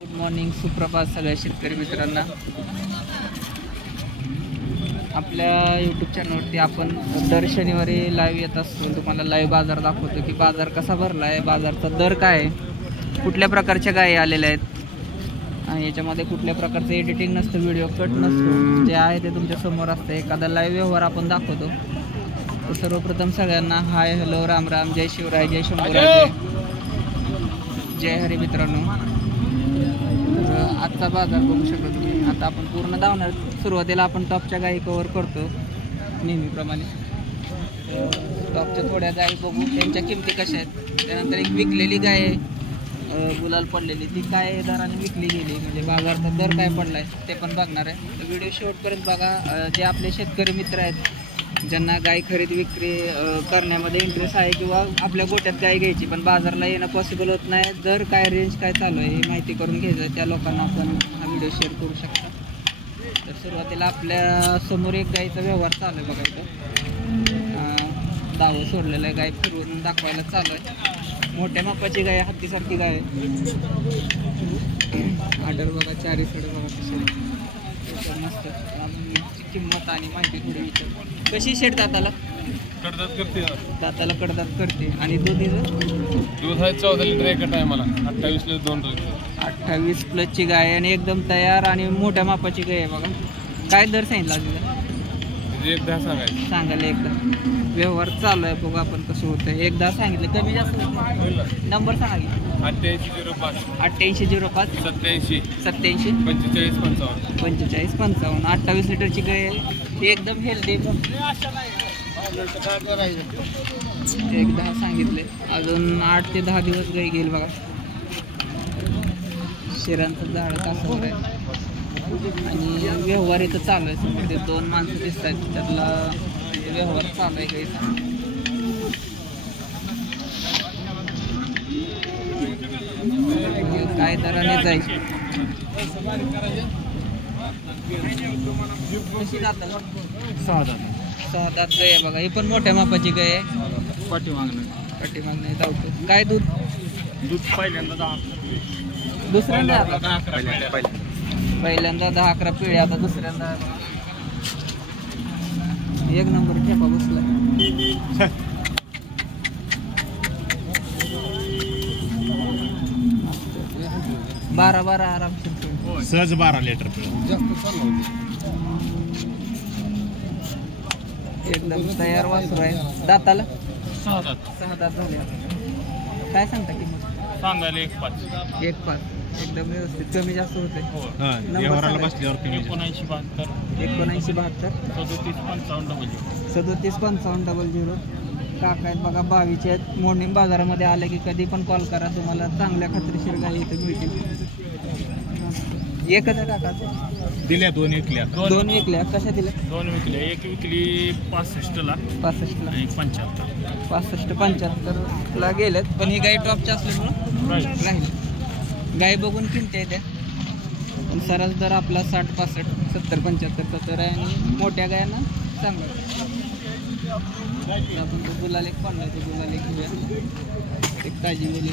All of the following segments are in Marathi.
गुड मॉर्निंग, सुप्रभात सगळ्या शेतकरी मित्रांना. आपल्या यूट्यूब चॅनलवरती आपण दर शनिवारी लाईव्ह येत असतो. तुम्हाला लाईव्ह बाजार दाखवतो की बाजार कसा भरला आहे, बाजारचा दर काय आहे, कुठल्या प्रकारच्या गायी आलेल्या आहेत आणि याच्यामध्ये कुठल्या प्रकारचं एडिटिंग नसतं, व्हिडिओ कट नसतो. जे आहे ते तुमच्या समोर असतं. एखादा लाईव्ह व्यवहार आपण दाखवतो. तर सर्वप्रथम सगळ्यांना हाय, हॅलो, राम राम, जय शिवराय, जय शंभूराजे, जय हरी मित्रांनो. आजचा बाजार बघू शकता तुम्ही. आता आपण पूर्ण धावणार. सुरुवातीला आपण टॉपच्या गायी कव्हर करतो नेहमीप्रमाणे. टॉपच्या थोड्या गायी बघू, त्यांच्या किमती कशा आहेत. त्यानंतर एक विकलेली गाय आहे गुलाल पडलेली, ती काय दराने विकली गेली, म्हणजे बाजारचा दर काय पडला आहे ते पण बघणार आहे. तर व्हिडिओ शेवटपर्यंत बघा. जे आपले शेतकरी मित्र आहेत ज्यांना गाय खरेदी विक्री करण्यामध्ये इंटरेस्ट आहे किंवा आपल्या गोट्यात गाय घ्यायची पण बाजारला येणं पॉसिबल होत नाही, दर काय, रेंज काय चालू आहे ही माहिती करून घ्यायचं आहे, त्या लोकांना आपण हा व्हिडिओ शेअर करू शकता. तर सुरुवातीला आपल्या समोर एक गायीचा व्यवहार चालू आहे बघा. इथं दावं सोडलेलं आहे, गाय फिरवून दाखवायला चालू आहे. मोठ्या मापाची गाय, हत्तीसारखी गाय आहे. आडर बघा, चारी सड बघा कशी मस्त. किंमत आणि माहिती थोडी विचार. कशी शेड दाताला कडदात करते, दाताला कडदात करते. आणि दुधीचं दूध आहे 14 लिटर एका टायमाला. 28 ला 2 लिटर. 28 प्लसची गाय आणि एकदम तयार आणि मोठ्या मापाची गाय आहे बघा. काय दर सांगितला तुला? एकदा सांगायचं, सांगायला एकदा. व्यवहार चालू आहे, बघू आपण कसं होतं. एकदा सांगितलं, कमी जास्त नंबर सांगा की. 8805 8805 87 87 45 55 45 55. 28 लिटरची गाय आहे, ती एकदम हेल्दी. एकदा सांगितले, अजून 8 ते 10 दिवस गाय घेईल बघा. शिरांचं झाड कासवर आहे आणि व्यवहार इथं चालू आहे. समोर ते 2 माणसं दिसत आहेत, त्यातला व्यवहार चालू आहे गायचा. काय दराने जायची. कशी जातात? 6 दात. 6 दात गाय आहे बघा. ही पण मोठ्या मापाची गाय आहे. पाठीमागणं धावतो. काय दूध पहिल्यांदा 10, दुसऱ्यांदा पहिल्यांदा 10-11 पिढ्या. आता दुसऱ्यांदा एक नंबर ठेपा बसला. 12 आरामशीर सहज 12 लिटर. एकदम तयार वासरू आहे. दाताला 6 दात. 6 दात झाले. काय सांगता किंमत? सांगायला 1.5. 1.5. एकदम व्यवस्थित. कमी जास्त होते. व्यवहाराला बसल्यावर 7972 37 55 00. काका आहेत बघा, 22 आहेत. मॉर्निंग बाजारामध्ये आले की कधी पण कॉल करा, तुम्हाला चांगल्या खात्रीशीर गाई इथं मिळतील. एकच आहे काका? दिल्या 2 विकल्या. 2 विकल्या. कशा दिल्या? 2 विकल्या. एक विकली 65 ला. 65 ला. 75. 65-75 ला गेलेत. पण ही गाई टॉपच्या असल्यामुळं राहील. गाय बघून किमती आहे त्या. पण सरास दर आपला 60-65 70-75 दर आहे आणि मोठ्या गायांना चांगला. आपण तो गुलाल एक पाडला, तो गुलाल एक घेऊया. एक ताजी गेलेली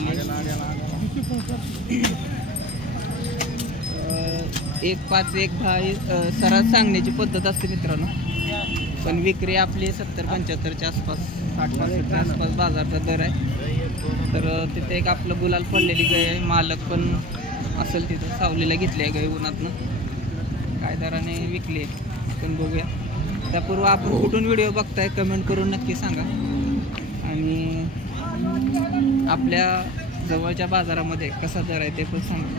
1.5 1.10 सरास सांगण्याची पद्धत असते मित्रांनो. पण विक्री आपली 70-75च्या आसपास, 60-65च्या आसपास बाजारचा दर आहे. तर तिथे एक आपलं गुलाल पडलेली गाय आहे. मालक पण असेल तिथं, सावलीला घेतली आहे गाय उन्हातनं. काय दराने विकली आहे पण बघूया. त्यापूर्वी आपण कुठून व्हिडिओ बघताय कमेंट करून नक्की सांगा. आणि आपल्या जवळच्या बाजारामध्ये कसा दर आहे ते पण सांगा.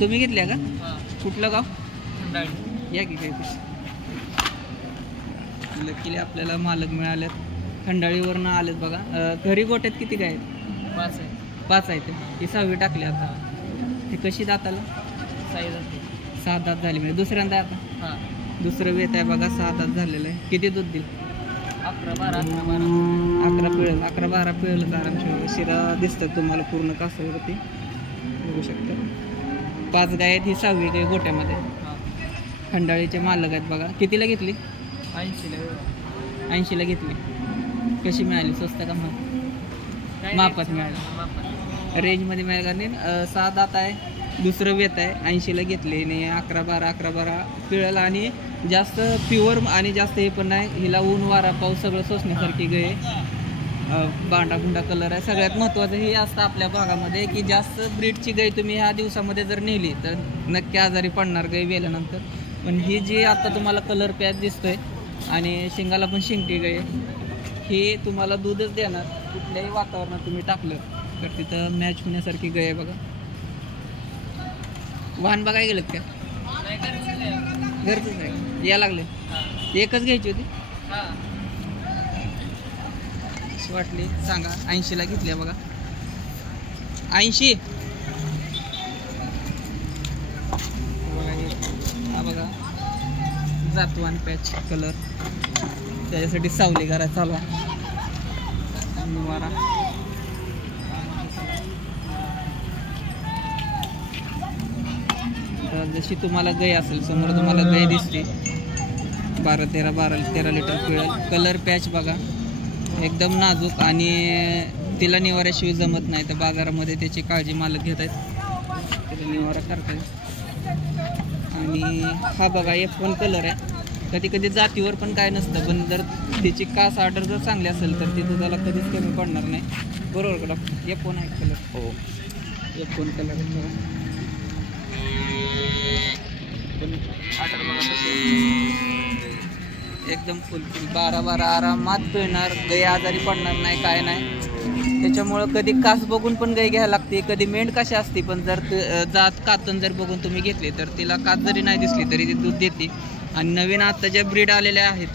तुम्ही घेतल्या का? कुठलं गाव? या की काही कशी. लकीले आपल्याला मालक मिळालेत. खंडाळीवरनं आलेत बघा. घरी गोट्यात किती गाय आहेत? 5 आहे. 5 आहेत. ही 6वी टाकली आता. ती कशी दाताला? 6 दात झाली. म्हणजे दुसऱ्यांदा आता दुसरं वेत आहे बघा. 6 दात झालेलं आहे. किती दूध देईल? 11-12 पिळेल. 11-12 पिळेल आरामशीर. शिरा दिसतात तुम्हाला पूर्ण कासावरती बघू शकता. 5 गाय आहेत. ही 6वी गाय गोट्यामध्ये. खंडाळीचे मालक आहेत बघा. कितीला घेतली? 80ला घेतली. कशी मिळाली? स्वस्त का महाग? मापात मिळाली. रेंजमध्ये मिळाली. 6 दात आहे. दुसरं वेत आहे 80ला घेतले आणि 11-12 पिळाला आणि जास्त प्युअर आणि जास्त हे पण नाही. हिला ऊन वारा पाऊस सगळं सोसण्यासारखी गाय. बांडा गुंडा कलर आहे. सगळ्यात महत्त्वाचं हे असतं आपल्या भागामध्ये की जास्त ब्रीडची गाय तुम्ही ह्या दिवसामध्ये जर नेली तर नक्की आजारी पडणार गाय वेल्यानंतर. पण ही जी आता तुम्हाला कलर पॅच दिसतोय आणि शिंगाला पण शिंगटी गाय ही तुम्हाला दूधच देणार. कुठल्याही वातावरणात तुम्ही टाकलं तर तिथं मॅच होण्यासारखी गाय आहे बघा. वाहन बघाय गेलं का? घरचंच आहे. या लागले एकच घ्यायची होती वाटली सांगा. 80ला घेतली बघा. 80 हा बघा जातवान पॅच कलर. त्याच्यासाठी सावली घरा चालू निवारा. जशी तुम्हाला गाय असेल समोर तुम्हाला गाय दिसते 12-13 लिटर पिळेल. कलर पॅच बघा एकदम नाजूक आणि तिला निवाऱ्याशिवाय जमत नाही. तर बाजारामध्ये त्याची काळजी मालक घेत आहेत. त्याला निवारा करतात. आणि हा बघा F1 कलर आहे. कधी कधी जातीवर पण काय नसतं पण जर त्याची कास ऑर्डर जर चांगली असेल तर ती दुधाला कधीच कमी पडणार नाही. बरोबर का डॉक्टर? F1 आहे कलर. हो F1 कलर आहे बघा. पण ऑर्डर बघा कशी एकदम फुलफिल 12 आरामात पिळणार. गाय आजारी पडणार नाही काय नाही. त्याच्यामुळं कधी कास बघून पण गाय घ्यायला लागते. कधी मेंढ कशी असते पण जर जात कातून जर बघून तुम्ही घेतली तर तिला कास जरी नाही दिसली तरी ती दूध देते. आणि नवीन आता ज्या ब्रीड आलेल्या आहेत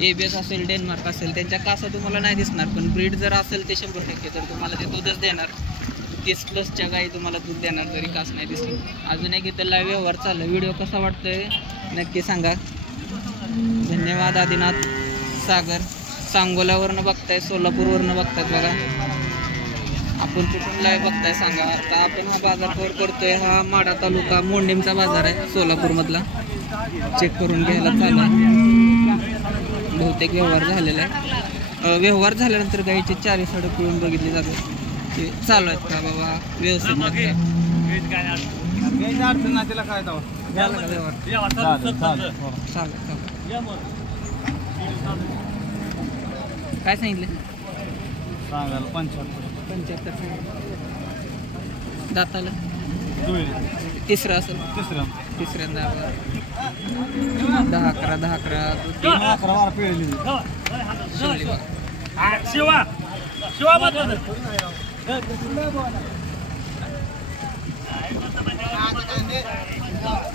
ABS असेल डेन्मार्क असेल त्यांच्या कासा तुम्हाला नाही दिसणार. पण ब्रीड जर असेल ते 100% तर तुम्हाला ते दूधच देणार. 30+ गाई तुम्हाला दूध देणार जरी कास नाही दिसली. अजून एक इथं लाईव्ह व्यवहार चालला. व्हिडिओ कसा वाटतोय नक्की सांगा. धन्यवाद. आदिनाथ सागर सांगोल्यावरनं बघताय सोलापूरवरनं बघतात बघा. आपण कुठून लाईव्ह बघताय सांगा. आता आपण हा बाजार कव्हर करतोय. हा माढा तालुका मोंडीमचा बाजार आहे सोलापूरमधला. चेक करून घ्यायला चालू आहे. बहुतेक व्यवहार झालेला आहे. व्यवहार झाल्यानंतर गाईची 4 सडक पिळून बघितली जाते ते चालू आहेत का बाबा व्यवस्थित. काय सांगितलं? 75 दाताला तिसरं असेल. तिसऱ्यांदा 10-11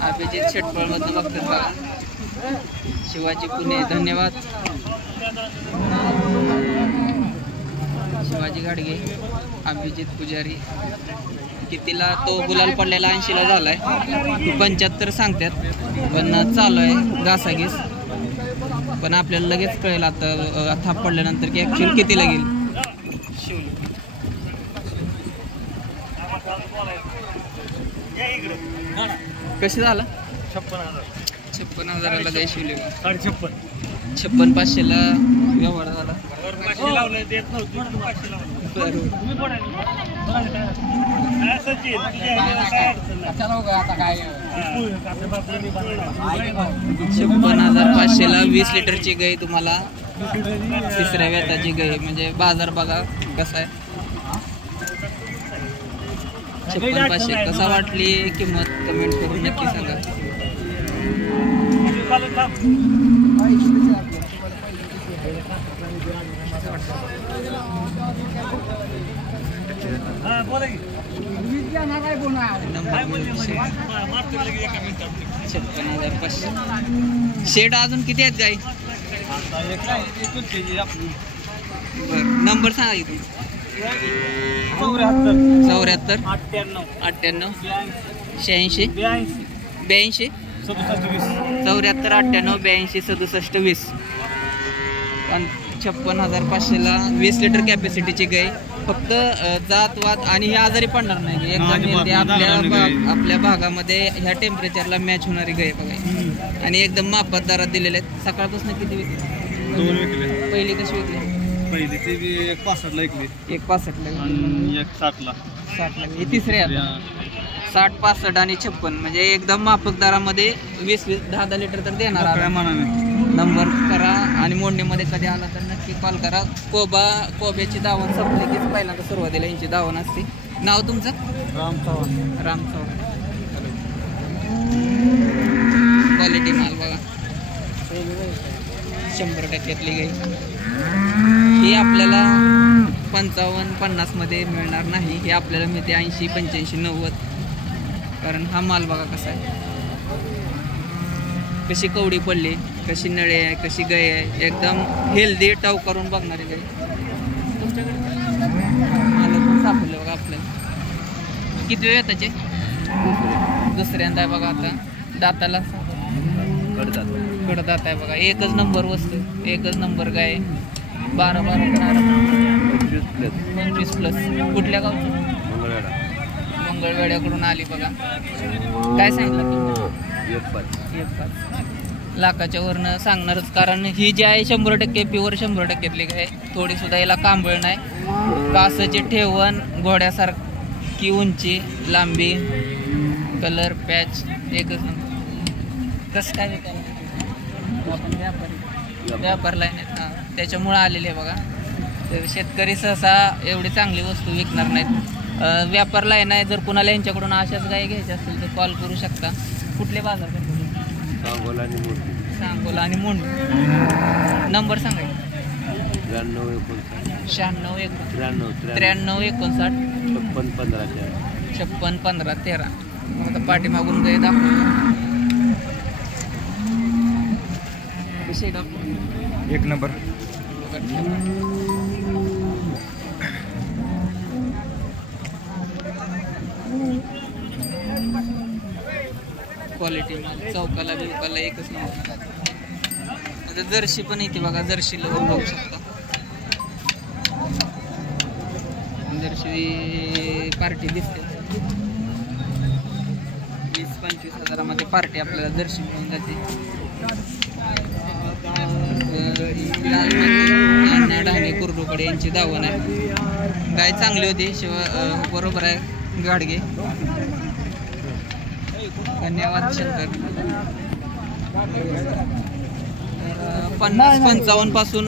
अभिजित शेटपळमधून बघतात बघा. शिवाजी पुणे धन्यवाद. शिवाजी गाडगे अभिजित पुजारी. कितीला तो गुलाल पडलेला 80ला झालाय. 75 सांगतात पण चालू आहे घासाघीस. पण आपल्याला लगेच कळेल आता थाप पडल्यानंतर की ॲक्च्युअली कितीला गेली. कशी झाला? 56,000ला गाय शिवली. 56,500ला व्यवहार झाला. काय 56,500ला 20 लिटरची गाय तुम्हाला. तिसऱ्या वेताची गाय म्हणजे बाजार बघा कसा आहे. 56,500 कसा वाटली किंमत कमेंट करून नक्की सांगा. शेड अजून किती आहेत गाई? नंबर सांगा इथे. 74 98 86 82 74 98 82 67 20. 56,500ला 20 लिटर कॅपॅसिटीची गाय. फक्त जातवात आणि हे आजारी पडणार नाही. एकदम आपल्या भागामध्ये ह्या टेम्परेचरला मॅच होणारी गाय बघा. आणि एकदम मापात दरात दिलेले आहेत. सकाळपासून किती विकली? 2 विकले. पहिली कशी विकली? पहिली ते 1 65ला विकली. 1 65ला आणि 1 60ला. 60ला. हे तिसरे आता 60, 65 आणि 56 म्हणजे एकदम माफक दरामध्ये 20-20, 10-10 लिटर तर देणार आहे. नंबर करा आणि मोडणीमध्ये कधी आला तर नक्की कॉल करा. कोब्याची दावण संपली कीच पहिल्यांदा सुरुवातीला यांची दावण असते. नाव तुमचं? राम चव्हाण. राम चव्हाण. क्वालिटी माल बघा, 100%तली गाई. ही आपल्याला 55-50 मध्ये मिळणार नाही, हे आपल्याला मिळते 80, 85, 90. कारण हा माल बघा कसा आहे, कशी कवडी पडली, कशी नळे आहे, कशी गाय आहे, एकदम हेल्दी टाव करून बघणारी गाय. तुमच्याकडे माल पण सापडले बघा आपल्याला. किती वेळ त्याचे? दुसऱ्यांदा आहे बघा. आता दाताला कडदात आहे बघा. एकच नंबर वस्तू, एकच नंबर गाय. 12-12 25+. कुठल्या गावचं? मंगळवेड्याकडून आली बघा. काय सांगितलं तुम्ही? 1.5 लाखाच्या वरनं सांगणारच, कारण ही जी आहे 100% प्युअर 100%तली गाय. थोडी सुद्धा याला कांबळ नाही. कासाची ठेवण, घोड्यासारखी उंची, लांबी, कलर, पॅच एकच नंबर. कसं काय आपण व्यापारला नाहीत ना, त्याच्यामुळं आलेले बघा. तर शेतकरी सहसा एवढी चांगली वस्तू विकणार नाहीत. व्यापारला आहे नाही, जर कुणाला यांच्याकडून अशाच गाय घ्यायच्या असतील तर कॉल करू शकता. कुठले बाजार करतो? सांगोला आणि मोंड. नंबर सांगायचा? 96 93 59 56 15 13. मग आता पाठीमागून गाय दाखवतो. विषय डॉक्टर 1 नंबर. क्वालिटी माल, चौकाला बिवकाला एकच नंबर. आता जर्सी पण येते बघा, जर्सीला बघू शकता. जर्सी पार्टी दिसते. 20-25 हजारामध्ये पार्टी आपल्याला जर्सी मिळून जाते. ढाणे कुर्डूकडे यांची दावण आहे. गाय चांगली होती, शिवाय बरोबर आहे गाडगे. धन्यवाद शंकर. 50-55 पासून